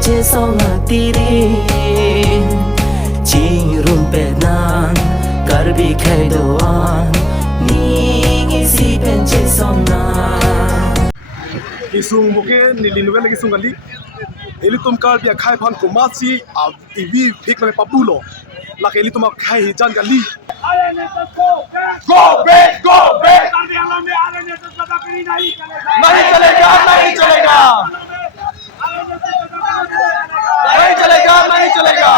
beche songa tirin Chirun penan Karbi Khei doan Ningi si beche songa Kisung buke nilinwe lagi sungali Eli tum kal biya Khei phan kumasi TV phik mane papulo lak eli tum Khei hijan gali Go back, go back. नहीं चलेगा, नहीं चलेगा, नहीं चलेगा, नहीं चलेगा,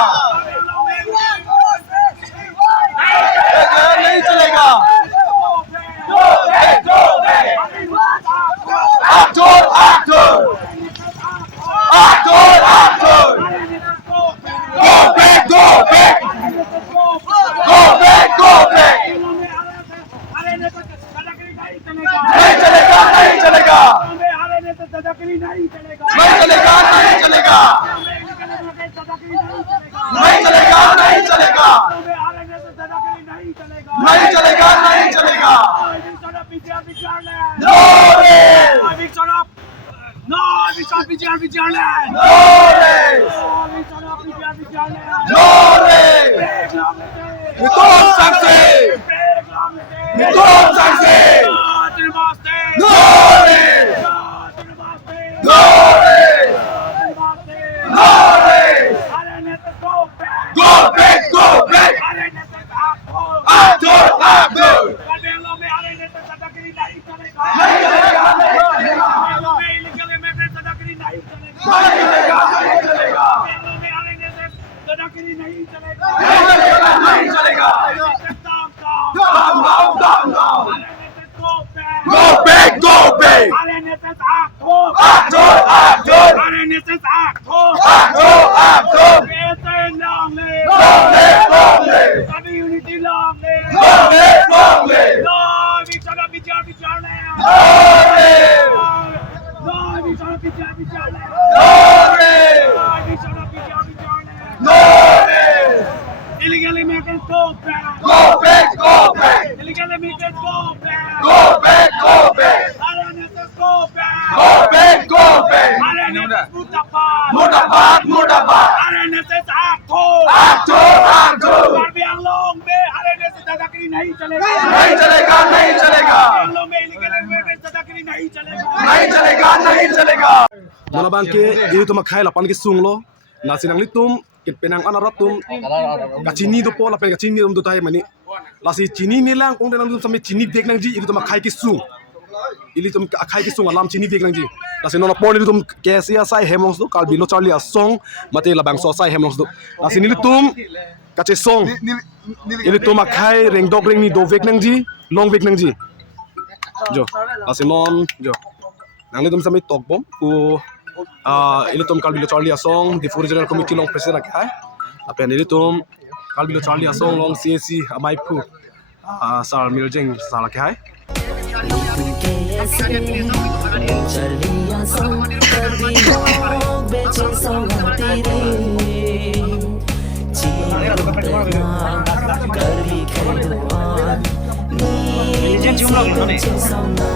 नहीं चलेगा। Go back, go back. Actor, actor, actor, actor. Go back, go back, go back, go back. नहीं चलेगा, नहीं चलेगा, नहीं चलेगा, नहीं चलेगा, नहीं चलेगा, नहीं चलेगा, नहीं चलेगा, नहीं चलेगा। No race, No, we can't be German. no race, no race. We don't succeed, we don't succeed. No race, no race, no race. Go back, go back. Actor, actor. नहीं चलेगा, नहीं चलेगा, नहीं चलेगा, नहीं चलेगा, नहीं चलेगा, नहीं चलेगा। Down, down, down, down. Go back, go back. Actor, actor, actor, actor. Long live, long live. Unity long live. Long live, long live. No, we cannot be German. No race, No, we cannot be German. no race, We cannot be German. no race. Illegal immigrants go back. Go back, go back. Illegal immigrants go back. Go back, go back. RNSS go back. Go back, go back. RNSS Murtabad. Murtabad, murtabad. RNSS आखो. Actor, actor. Karbiang Long में RNSS दादागिरी नहीं चलेगा. नहीं चलेगा, नहीं चलेगा, Karbiang Long में illegal immigrants दादागिरी नहीं चलेगा. नहीं चलेगा, नहीं चलेगा। mana bangke ili tum Khei lapan ki sung lo na sinang litum kit penang anarat tum gachini do pola pe gachini dum do tai mani lasi chini nilang kong denang dum sami chini dek nang ji ili tum Khei ki sung ili tum Khei ki sung alam chini dek nang ji lasi nono pon ili tum kesia sai hemong do kal bilo charlie song mate labang so sai hemong do lasi nili tum kache song ili tum Khei reng dok reng ni do vek nang ji long vek nang ji jo lasi non jo nang litum sami tok bom ku ilitum kalbilo Charlie Asong the original committee long president hai apen ilitum kalbilo Charlie Asong long CAC amai pu sar miljeng sala ke hai Charlia song Karbi Khei beche songa tirin Chirun penan Karbi Khei doan Ningi si beche songa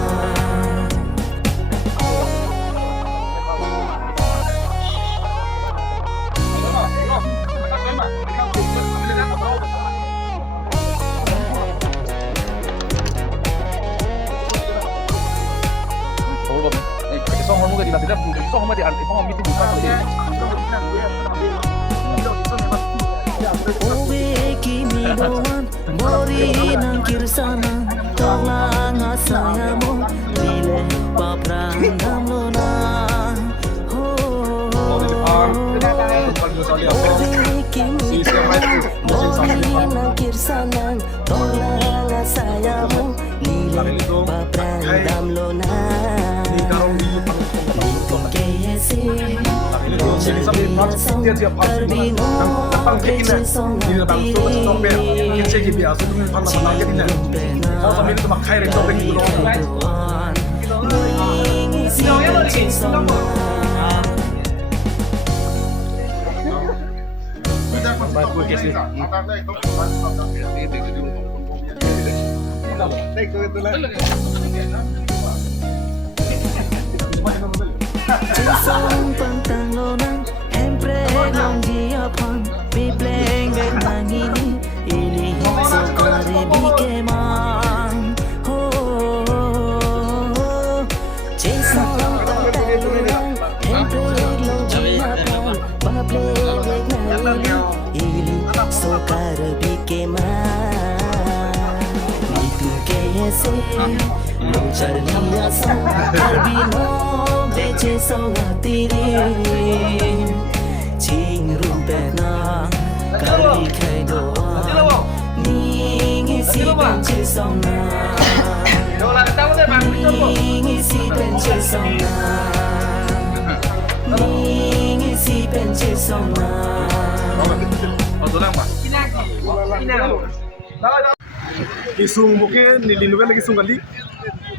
Owe kimi doan Mori nang kirsana Dolong asayamo Lile pa Pran damlona Owe kimi Mori nang kirsana Dolong asayamo Lile pa Pran damlona Song pantang lo nang Nangji upon be playing with Nangji Ili so kare bike man ho Jason Tantalang Temple Nangji upon be playing with Nangji Ili so kare bike man Nitu kaya se Lo charliya sa Karbi no beche so atiri Ching rumpe na Karbi khai doa Ningi si benche song na Ningi si benche song na Ningi si benche song na Kisung muke nilinwe lagi sungali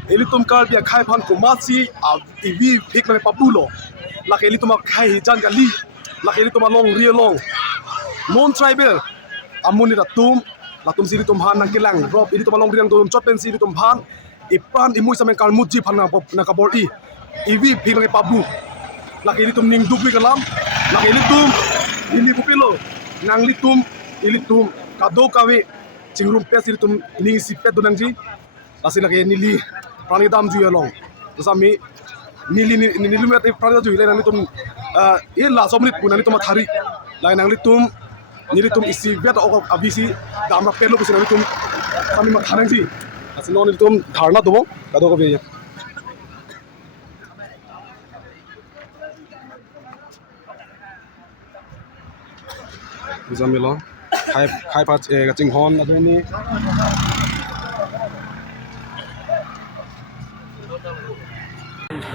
eli tum kal bia khai phan kumasi a ivi phik na papulo la eli tum khai hijan gali la eli tum Longri long non tribal amuni da tum la tum siri tum han nang kilang rob eli tum Longri ang tum chot pen siri tum han ipan imui samen kal muji phan na kabor I ivi phik na pabu la eli tum ning dupli kalam la eli tum ini pupilo nang li tum eli tum kado kawe chingrum pe siri tum ning si pe dunangji lasi lagi nili Padam juga long, terus kami nili met Padam juga lain tum ini lah somrit pun nanti tum hari lain nanti tum nili tum isi vet atau abisi damrak perlu kusi nanti tum kami mat hari sih, lasi non tum dharna tuh, kado kau biaya. Bisa milo, kai pas kacing hon atau ini.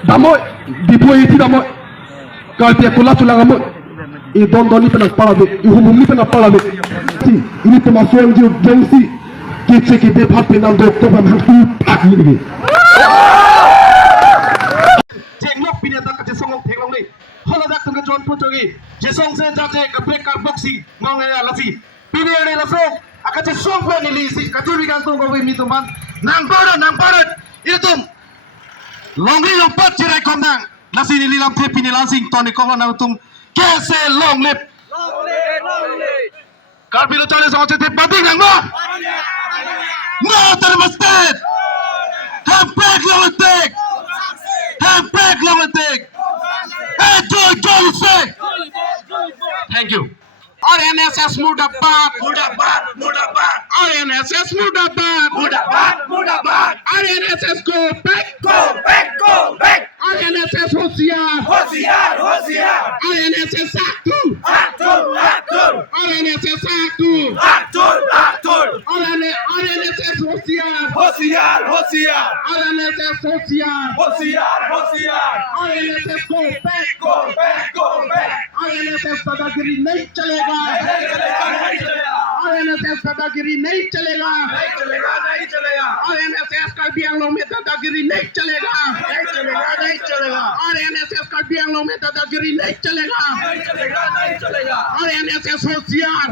Damoy, dibuai itu damoy. Kalau tiap kulat tulang damoy. I don ni penang palabik, I humum ni penang palabik. Si, ini termasuk yang jauh gengsi. Kita kita dapat penang doktor penang tu pagi ni. Jenglok pindah tak kerja songong penglong ni. Kalau dak tengah John Putogi, jesong se jaje kapek karboksi mangaya lasi. Pindah ni lasong, akan jesong pun ni lisi. Kacuri gantung kau ini tuman. Nang parat, itu tum. Longri yang pat cirai kondang nasi ni lilam tepi ni langsing toni kong na tum kese long lip Karbilo chale sama cete bading nang mo no termastet hampek long attack hey joy say thank you RNSS Mudabad RNSS Mudabad RNSS go back RNSS Hosiar RNSS Satu RNSS Satu RNSS Hosiar RNSS Hosiar RNSS go back RNSS दादागिरी नहीं चलेगा RNSS दादागिरी नहीं चलेगा RNSS Karbi आंग्लों में दादागिरी नहीं चलेगा RNSS कार्बी आंग्लों में दादागिरी नहीं चलेगा RNSS होशियार